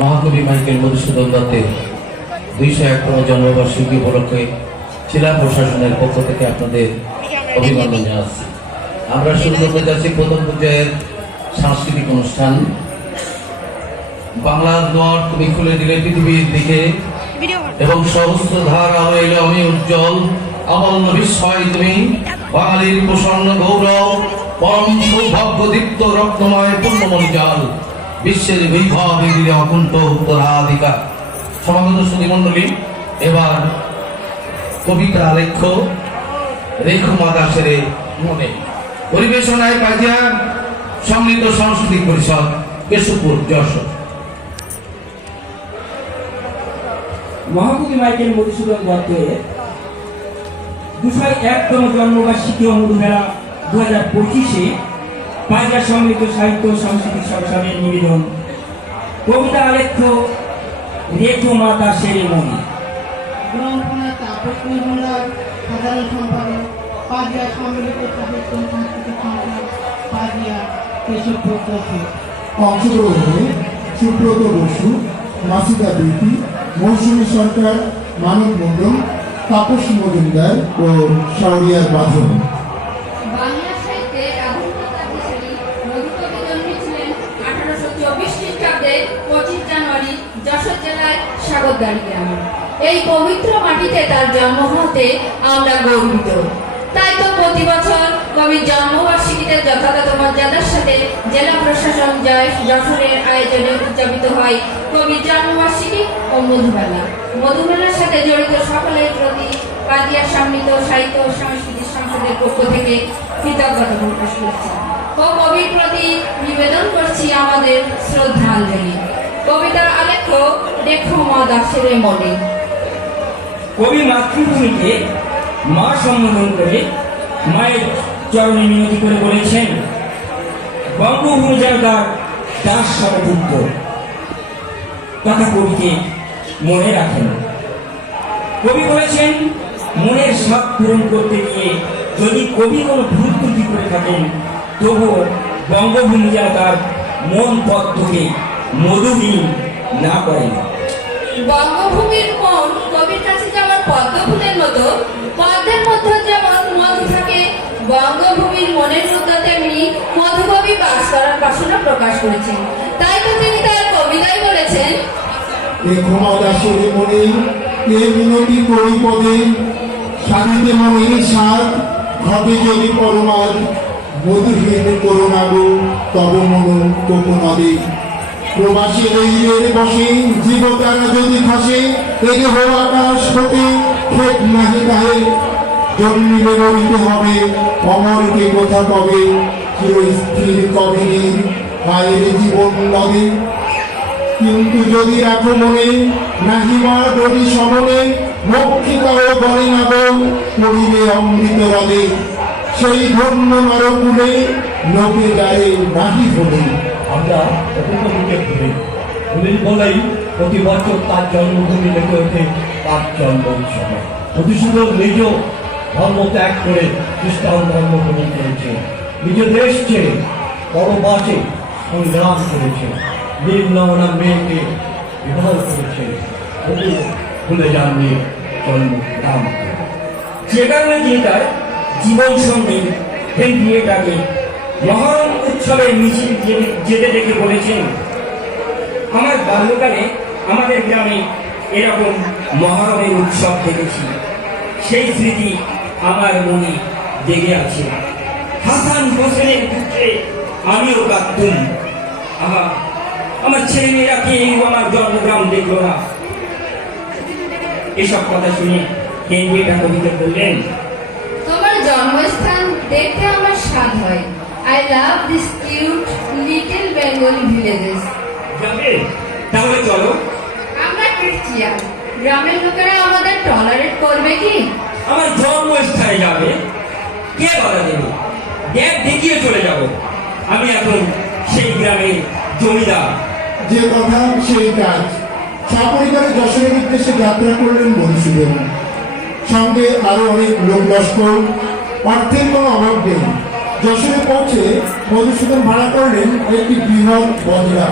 মহাকবি মাইকেল মধুসূদন দত্তের দুইশো একতম জন্মবার্ষিকী উপলক্ষে জেলা প্রশাসনের পক্ষ থেকে আপনাদের অভিনন্দন জানাচ্ছি। আমরা শুরু করতে যাচ্ছি প্রথম পর্যায়ের সাংস্কৃতিক অনুষ্ঠান। বাংলার দোয়ার তুমি খুলে দিলে পৃথিবীর দিকে এবং সহস্র ধারা হইলে আমি উজ্জ্বল। অমল্য বিস্ময় তুমি। বাঙালির প্রসন্ন গৌরব, পরম সৌভাগ্য দীপ্ত রত্নময় পূর্ণমণি জাল বিশ্বের বৈভব দিলে অকুণ্ঠ উত্তরাধিকার সমাগত সুধী মণ্ডলী, এবার কবিতা আলেখ্য রেখু মাদাসের মনে। পরিবেশনায় কাজিয়া সমৃদ্ধ সাংস্কৃতিক পরিষদ, কেশবপুর, যশোর। মহাকবি মাইকেল মধুসূদন দত্তের দুশো একতম জন্মবার্ষিকী অনুমেলা দু হাজার পঁচিশে পাইজা সমৃদ্ধ সাহিত্য ও সাংস্কৃতিক সংসদের নিবেদন। কবিতা আলেখ্য রেখো মাতা সেরে মনে। গ্রন্থনা তাপস নির্মলার সাধারণ সম্পাদক পাজিয়া সম্মিলিত সাহিত্য ও সংসদ পাজিয়া কেশবপুর যশোর অংশগ্রহণে সুব্রত বসু মাসিদা বিটি মৌসুমী সরকার মানব মন্ডল তাপস মজুমদার ও শাওরিয়ার বাঁধন। সাগরদাড়ি গ্রামে এই পবিত্র মাটিতে তার জন্ম হতে আমরা গর্বিত। তাই তো প্রতি বছর কবির জন্মবার্ষিকীতে যথাযথ মর্যাদার সাথে জেলা প্রশাসন জয় যশোরের আয়োজনে উদযাপিত হয় কবির জন্মবার্ষিকী ও মধুমেলা। মধুমেলার সাথে জড়িত সকলের প্রতি কাদিয়া সমৃদ্ধ সাহিত্য ও সাংস্কৃতিক সংসদের পক্ষ থেকে কৃতজ্ঞতা প্রকাশ করছি। ও কবির প্রতি নিবেদন করছি আমাদের শ্রদ্ধাঞ্জলি। কবিতার আলেখ্য দেখো মা দাসের মনে। কবি মাতৃভূমিকে মা সম্বোধন করে মায়ের চরণে মিনতি করে বলেছেন, বঙ্গভূমি যেন তার দাস সমপুত্র কথা কবিকে মনে রাখেন। কবি বলেছেন, মনের শখ পূরণ করতে গিয়ে যদি কবি কোনো ভুল ত্রুটি করে থাকেন, তবুও বঙ্গভূমি যেন তার মন পদ্মকে মধুহীন না করেন বঙ্গভূমির মন কবির কাছে যেমন পদ্ম ফুলের মতো পদ্মের মধ্যে যেমন মধু থাকে বঙ্গভূমির মনের মধ্যে তেমনি মধুকবি বাস করার বাসনা প্রকাশ করেছেন। তাই তো তিনি তার কবিতায় বলেছেন এ ক্ষমা দাসের মনে এ মিনতি করি পদে সাধিতে মনে সাত ঘটে যদি পরমাদ মধুহীন করুণা গো তব মন কোপনদে। প্রবাসী রইলের বসে, জীবতারা যদি খাসে এগে হো আকাশ হতে খেত নাহি গায়ে জন্মিলে রইতে হবে, অমরকে কোথা কবে চিরস্থির কবিনীর মায়ের জীবন নদে কিন্তু যদি রাখো মনে নাহিমা ডরি সমনে, মক্ষিকাও বলে না গো পড়িলে অমৃত হ্রদে সেই ধন্য নরকুলে লোকে যায় নাহি হলে আমরা অভিভাবককে ভুলি ভুলি বলেই প্রতি বছর তার জন্মভূমি লেগে ওঠে তার জন্ম উৎসবে মধুসূদন নিজ ধর্ম ত্যাগ করে খ্রিস্টান ধর্ম গ্রহণ করেছে। নিজ দেশ ছেড়ে পরবাসে সংগ্রাম করেছে। নীল নমনা মেয়েকে বিবাহ করেছে। ভুলে যাননি জন্মগ্রাম যে তিনি তার জীবন সঙ্গী হেনরিয়েটাকে মহরম উৎসবে মিছিল যেতে- দেখে বলেছেন, আমার বাল্যকালে আমাদের গ্রামে এরকম মহরমের উৎসব দেখেছি। সেই স্মৃতি আমার মনে জেগে আছে। হাসান হোসেনের পুত্রে আমিও কাঁদতুম। আমার আমার ছেলেমেয়েরা কেউ আমার জন্মগ্রাম দেখল না। এসব কথা শুনে হেনরিয়েটা কবিতা বললেন, তোমার জন্মস্থান দেখতে আমার স্বাদ হয়। I love this cute little Bengali villages যাবে তাহলে চলো। আমরা খ্রিস্টিয়ান গ্রামের লোকেরা আমাদের টলারেট করবে কি? আমার জন্মস্থানে যাবে কে বাধা দেবে? দেখ দেখিয়ে চলে যাব। আমি এখন সেই গ্রামের জমিদার। যে কথা সেই কাজ। সপরিবারে যশোরের উদ্দেশ্যে যাত্রা করলেন মধুসূদন সঙ্গে আরও অনেক লোক লস্কর অর্থের কোনো অভাব নেই। যশোরে পৌঁছে মধুসূদন ভাড়া করলেন একটি বৃহৎ বজরা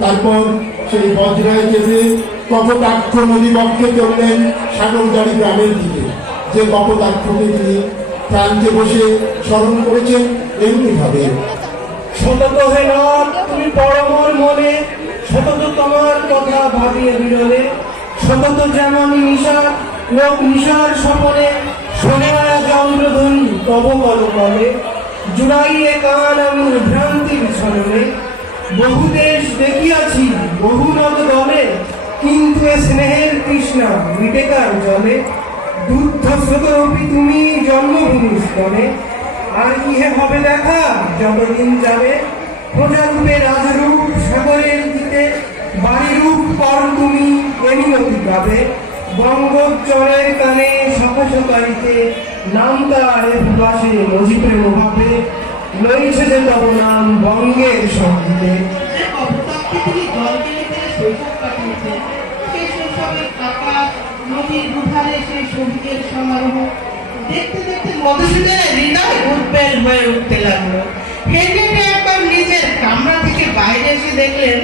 তারপর সেই বজ্রায় চেপে কপোতাক্ষ নদী বক্ষে চললেন সাগরদাড়ি গ্রামের দিকে। যে কপোতাক্ষকে তিনি প্রান্তে বসে স্মরণ করেছেন এমনিভাবে। সতত হে নাথ, তুমি পরমর মনে, সতত তোমার কথা ভাবিয়ে বিরলে। সতত যেমন নিশা লোক নিশার স্বপনে শোনে চন্দ্রধ্বনি তব বল বলে জুড়াইয়ে কান আমি ভ্রান্তির ছলনে বহু দেশ দেখিয়াছি, বহু নদ দলে কিন্তু এ স্নেহের তৃষ্ণা মিটেকার জলে। দুগ্ধ স্রোতরূপী তুমি জন্মভূমি স্তনে আর ইহে হবে দেখা, যতদিন যাবে। প্রজারূপে রাজরূপ, সাগরের দিকে। বাড়িরূপ পর তুমি এমিনতি পাবে। বঙ্গোচ্চরের কানে সফসকারিতে নাম তার ভাসে মজিপ্রেম ভাবে লইছে যে তব নাম বঙ্গের কপোতাক্ষে তিনি শৈশব সেই মধুসূদনের হয়ে উঠতে লাগল। একবার নিজের থেকে বাইরে এসে দেখলেন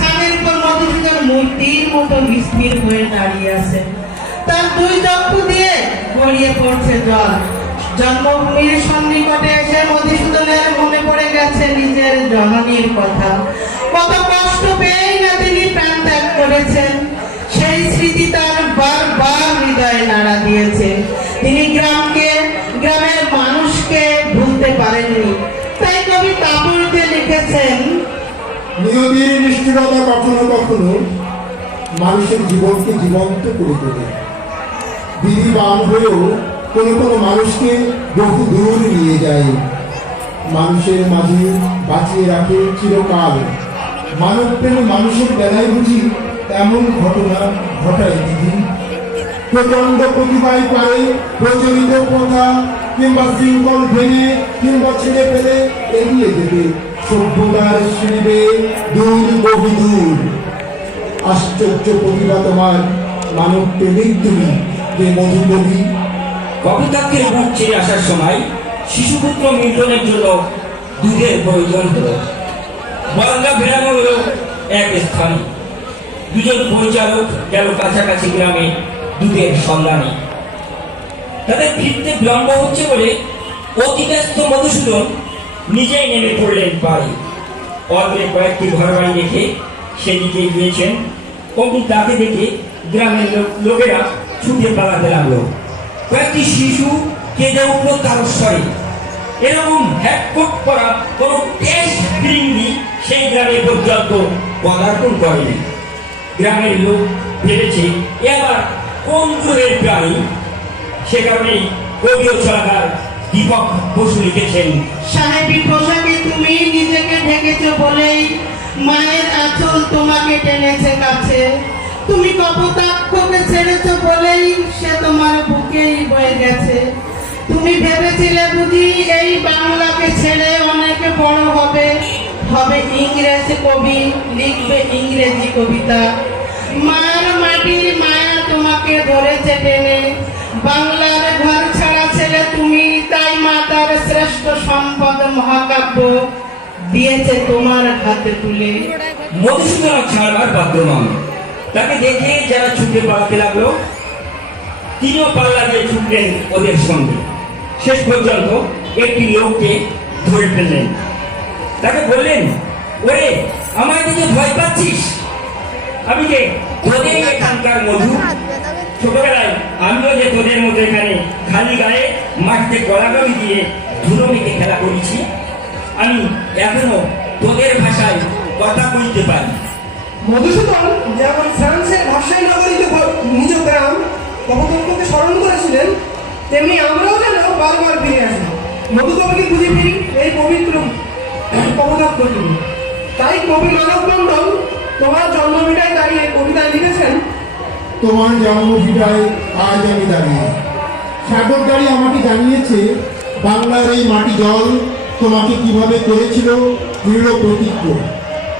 ছাদের উপর মধুসূদন মূর্তির মতো স্থির হয়ে দাঁড়িয়ে আছেন। তার দুই চক্ষু দিয়ে গড়িয়ে পড়ছে জল। জন্মভূমির সন্নিকটে এসে মধুসূদনের মনে পড়ে গেছে নিজের জননীর কথা। কত কষ্ট পেয়েই না তিনি প্রাণ ত্যাগ করেছেন। সেই স্মৃতি তার বারবার হৃদয়ে নাড়া দিয়েছে। তিনি গ্রামকে, গ্রামের মানুষকে ভুলতে পারেননি। তাই কবি তাবুরতে লিখেছেন, নিয়তির নিষ্ঠুরতা কখনো কখনো মানুষের জীবনকে জীবন্ত করে তোলে। বিধিবান হয়েও কোনো কোনো মানুষকে বহু দূর নিয়ে যায়। মানুষের মাঝে বাঁচিয়ে রাখে চিরকাল। মানব প্রেমী মানুষের বেলায় বুঝি এমন ঘটনা ঘটায় দিদি। প্রচণ্ড প্রতিভায় পারে প্রচলিত কথা কিংবা শৃঙ্খল ভেঙে কিংবা ছেড়ে ফেলে এগিয়ে দেবে সভ্যতার শিবে দূর দূর আশ্চর্য প্রতিভা তোমার মানব প্রেমিক তুমি। যে মধুকবি কবিতাক্ষের বুক ছেড়ে আসার সময় শিশুপুত্র মিল্টনের জন্য দুধের প্রয়োজন হলো। বনগা ভেড়ানো হলো এক স্থানে। দুজন পরিচালক গেল কাছাকাছি গ্রামে দুধের সন্ধানে। তাদের ফিরতে বিলম্ব হচ্ছে বলে অতিব্যস্ত মধুসূদন নিজেই নেমে পড়লেন পাড়ে অল্পে কয়েকটি ঘর বাড়ি রেখে সেদিকে গিয়েছেন। অমনি তাকে দেখে গ্রামের লোক- লোকেরা ছুটে পালাতে লাগল কয়েকটি শিশু কেঁদে উঠল কারও স্বরে। এরকম হ্যাকপট করা কোনো টেস্ট সেই গ্রামে পর্যন্ত পদার্পণ করেনি। গ্রামের লোক ভেবেছে এ আবার কোন গ্রহের প্রাণী? সে কারণেই কবিও ছড়াকার দীপক বসু লিখেছেন, সাহেবী পোশাকে তুমি নিজেকে ঢেকেছ বলেই মায়ের আঁচল তোমাকে টেনেছে কাছে। তুমি কপোতাক্ষকে ছেড়েছ বলেই সে তোমার বুকেই বয়ে গেছে। তুমি ভেবেছিলে বুঝি এই বাংলাকে ছেড়ে অনেকে বড় হবে। হবে ইংরেজ কবি, লিখবে ইংরেজি কবিতা। মার মাটির মায়া তোমাকে ধরেছে টেনে। বাংলার ঘর ছাড়া ছেলে তুমি, তাই মাতার শ্রেষ্ঠ সম্পদ মহাকাব্য দিয়েছে তোমার হাতে তুলে। মধুসূদন ছাড়বার বাধ্য নন তাকে দেখে যারা ছুটে পালাতে লাগল, তিনিও পাল্লা দিয়ে ছুটলেন ওদের সঙ্গে। শেষ পর্যন্ত একটি লোককে ধরে ফেললেন। তাকে বললেন, ওরে, আমায় দেখে ভয় পাচ্ছিস। আমি যে তোদের এখানকার মধু, ছোটবেলায় আমিও যে তোদের মতো এখানে খালি গায়ে মাঠে গলাগলি দিয়ে ধুলো মেখে খেলা করেছি, আমি এখনও তোদের ভাষায় কথা বলতে পারি। মধুসূদন যেমন ফ্রান্সের ভাষায় নগরীতে নিজ গ্রাম কপোতাক্ষকে স্মরণ করেছিলেন, তেমনি আমরাও যেন বারবার ফিরে আসি। মধুকবিকে খুঁজে ফিরি এই পবিত্র কপোতাক্ষটি তাই কবি মানব মণ্ডল তোমার জন্মভিটায় দাঁড়িয়ে কবিতায় লিখেছেন, তোমার জন্মভিটায় আজ আমি দাঁড়িয়ে। সাগর গাড়ি আমাকে জানিয়েছে, বাংলার এই মাটি জল তোমাকে কীভাবে করেছিল দৃঢ় প্রতিজ্ঞ।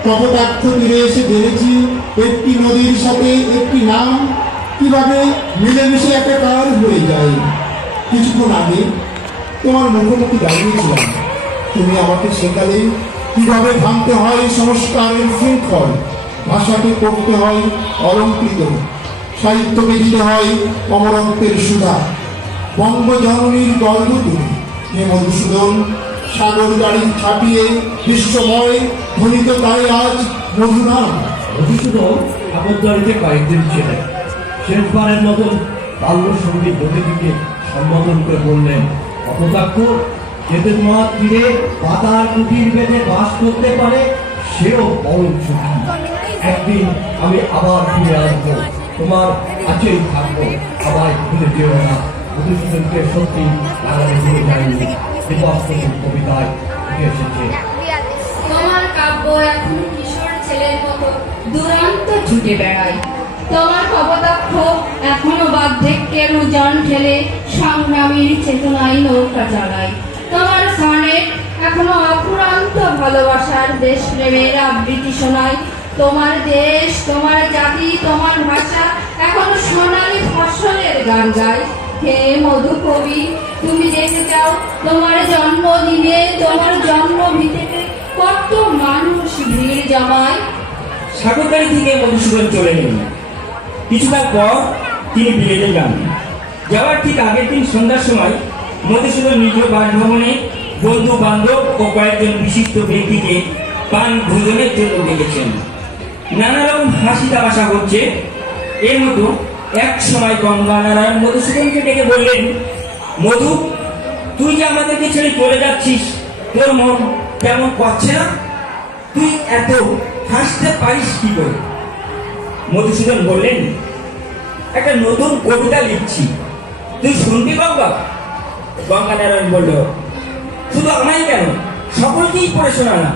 কপোতাক্ষ তীরে এসে জেনেছি একটি নদীর সাথে একটি নাম। কীভাবে মিলেমিশে একটা কার হয়ে যায়? কিছুক্ষণ আগে তোমার মুখোমুখি দাঁড়িয়েছিলাম। তুমি আমাকে শেখালে কীভাবে ভাঙতে হয় সংস্কারের শৃঙ্খল। ভাষাকে করতে হয় অলঙ্কৃত। সাহিত্যকে দিতে হয় অমরত্বের সুধা। বঙ্গজননীর গর্ব তুমি। হে মধুসূদন সাগর গাড়ি ছাপিয়ে বিশ্বময় ধ্বনিত তাই আজ মধুনাম মধুসূদন ঠাকুরদারিতে কয়েকদিন ছিলেন শেষবারের মতন বাল্য সংগীত অতিথিকে সম্বোধন করে বললেন অপদাক্ষ যেতে তোমার তীরে পাতার কুটির বেঁধে বাস করতে পারে, সেও বড় সুখী একদিন আমি আবার ফিরে আসব। তোমার কাছেই থাকব। আবার ভুলে যেও না। মধুসূদনকে সত্যি লাগানো যায়নি। তোমার কাব্য এখন বার্ধক্যের সংগ্রামীর চেতনায় নৌকা চালায়। তোমার সনেট এখনও অফুরান্ত ভালোবাসার দেশপ্রেমের আবৃত্তি শোনায়। তোমার দেশ, তোমার জাতি, তোমার ভাষা এখনও সোনালি ফসলের গান গায়। হে মধু কবি, তুমি দেখে যাও, তোমার জন্মদিনে, তোমার জন্মভিটেতে কত মানুষ ভিড় জমায়। সাগরদারি থেকে মধুসূদন চলে গেলেন কিছুটা পর তিনি বিলেতে যান। যাওয়ার ঠিক আগের দিন সন্ধ্যার সময় মধুসূদন নিজ বাসভবনে বন্ধু বান্ধব ও কয়েকজন বিশিষ্ট ব্যক্তিকে পান ভোজনের জন্য ডেকেছেন। নানা রকম হাসি তামাশা হচ্ছে। এর মতো এক সময় গঙ্গা নারায়ণ মধুসূদনকে ডেকে বললেন, মধু, তুই যে আমাদেরকে ছেড়ে চলে যাচ্ছিস, তোর মন কেমন পাচ্ছে না? তুই এত হাসতে পারিস কি করে? মধুসূদন বললেন, একটা নতুন কবিতা লিখছি। তুই শুনবি বাবা গঙ্গানারায়ণ বলল, শুধু আমায় কেন? সকলকেই পড়ে শোনা না।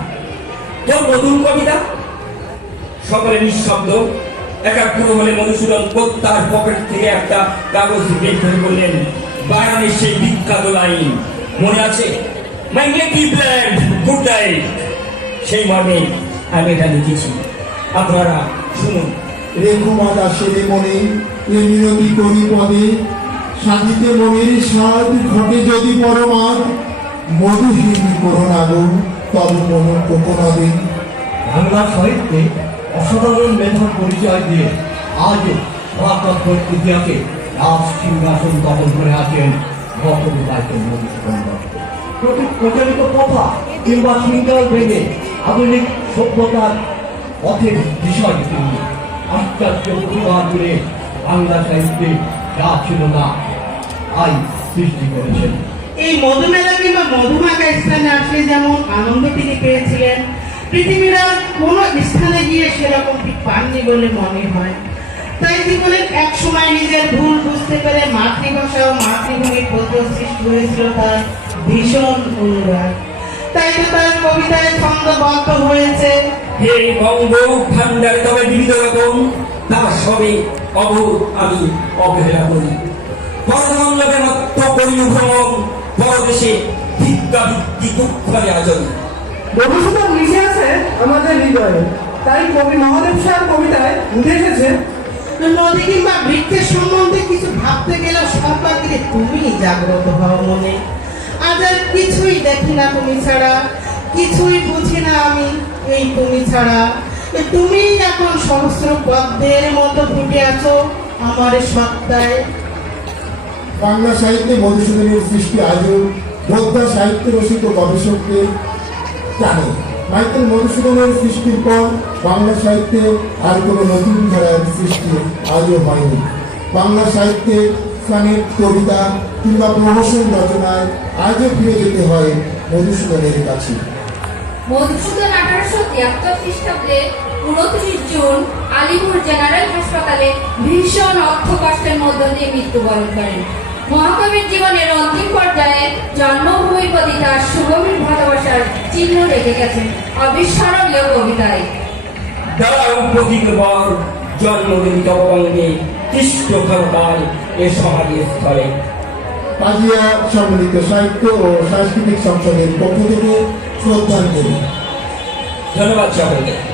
তোর নতুন কবিতা? সকলে নিঃশব্দ একাগ্র হলে মধুসূদন তার পকেট থেকে একটা কাগজ বের করে বললেন বায়ানের সেই বিখ্যাত লাইন। মনে আছে? গুড নাইট সেই মর্মে আমি এটা লিখেছি। আপনারা শুনুন। রেখুমা দাসের মনে এ মিনতি করি পদে। সাজিতে মনের স্বাদ ঘটে যদি পরমাদ। মধুহীন গো তব মন কোকনদে বাংলা সাহিত্যে অসাধারণ মেধার পরিচয় দিয়ে আজ মহাকাব্য ইতিহাসে রাজ সিংহাসন দখল করে আছেন দত্ত প্রতি প্রচলিত কথা কিংবা সিঙ্গল ভেঙে আধুনিক সভ্যতার পথের বিষয় তিনি আশ্চর্য প্রতিভা জুড়ে বাংলা সাহিত্যে যা ছিল না, তাই সৃষ্টি করেছেন। এই মধুমেলা কিংবা মধুমাখা স্থানে আসলে যেমন আনন্দ তিনি পেয়েছিলেন পৃথিবীর আর কোনো স্থানে গিয়ে সেরকম ঠিক পাননি বলে মনে হয়। তাই জীবনের এক সময় নিজের ভুল বুঝতে পেরে মাতৃভাষা ও মাতৃভূমির প্রতি সৃষ্টি হয়েছিল তার ভীষণ অনুরাগ। তাই তো তার কবিতায় ছন্দবদ্ধ হয়েছে। হে বঙ্গ ভান্ডারে, তবে বিবিধ রকম তা সবে অবোধ আমি অবহেলা করি। পরধন্যকে মাত্র করি ভ্রমণ পরদেশে ভিক্ষা ভিত্তি দুঃখারে আয়োজন। মধুসূদন মিশে আছে আমাদের হৃদয়ে। তাই কবি মহাদেব সাহেব কবিতায় এসেছে। নদী কিংবা বৃক্ষের সম্বন্ধে কিছু ভাবতে গেলেও সর্বাগ্রে তুমি জাগ্রত হও মনে। আজ আর কিছুই দেখি না তুমি ছাড়া কিছুই বুঝি না আমি এই তুমি ছাড়া। তুমি এখন সহস্র পদ্মের মতো ফুটে আছো আমার সত্তায়। বাংলা সাহিত্যে মধুসূদনের সৃষ্টি আজও বোদ্ধা সাহিত্য রসিক ও গবেষকদের জানে মাইকেল মধুসূদনের সৃষ্টির পর বাংলা সাহিত্যে আর কোনো নতুন ধারার সৃষ্টি আজও হয়নি। বাংলা সাহিত্যে স্থানের কবিতা কিংবা প্রহসন রচনায় আজও ফিরে যেতে হয় মধুসূদনের কাছে। মধুসূদন আঠারোশো তিয়াত্তর খ্রিস্টাব্দে উনত্রিশ জুন আলিপুর জেনারেল হাসপাতালে ভীষণ অর্থ কষ্টের মধ্য দিয়ে মৃত্যুবরণ করেন। মহাকবির জীবনের অন্তিম পর্যায়ে জন্মভূমির প্রতি তার সুগভীর ভালোবাসার চিহ্ন রেখে গেছেন অবিস্মরণীয় কবিতায়। দাঁড়াও প্রতিবার জন্মদিন জগবঙ্গে কৃষ্ণ ক্ষমতায় এ সমাধি স্থলে। কাজিয়া সম্মিলিত সাহিত্য ও সাংস্কৃতিক সংসদের পক্ষ থেকে শ্রদ্ধাঞ্জলি। ধন্যবাদ সকলকে।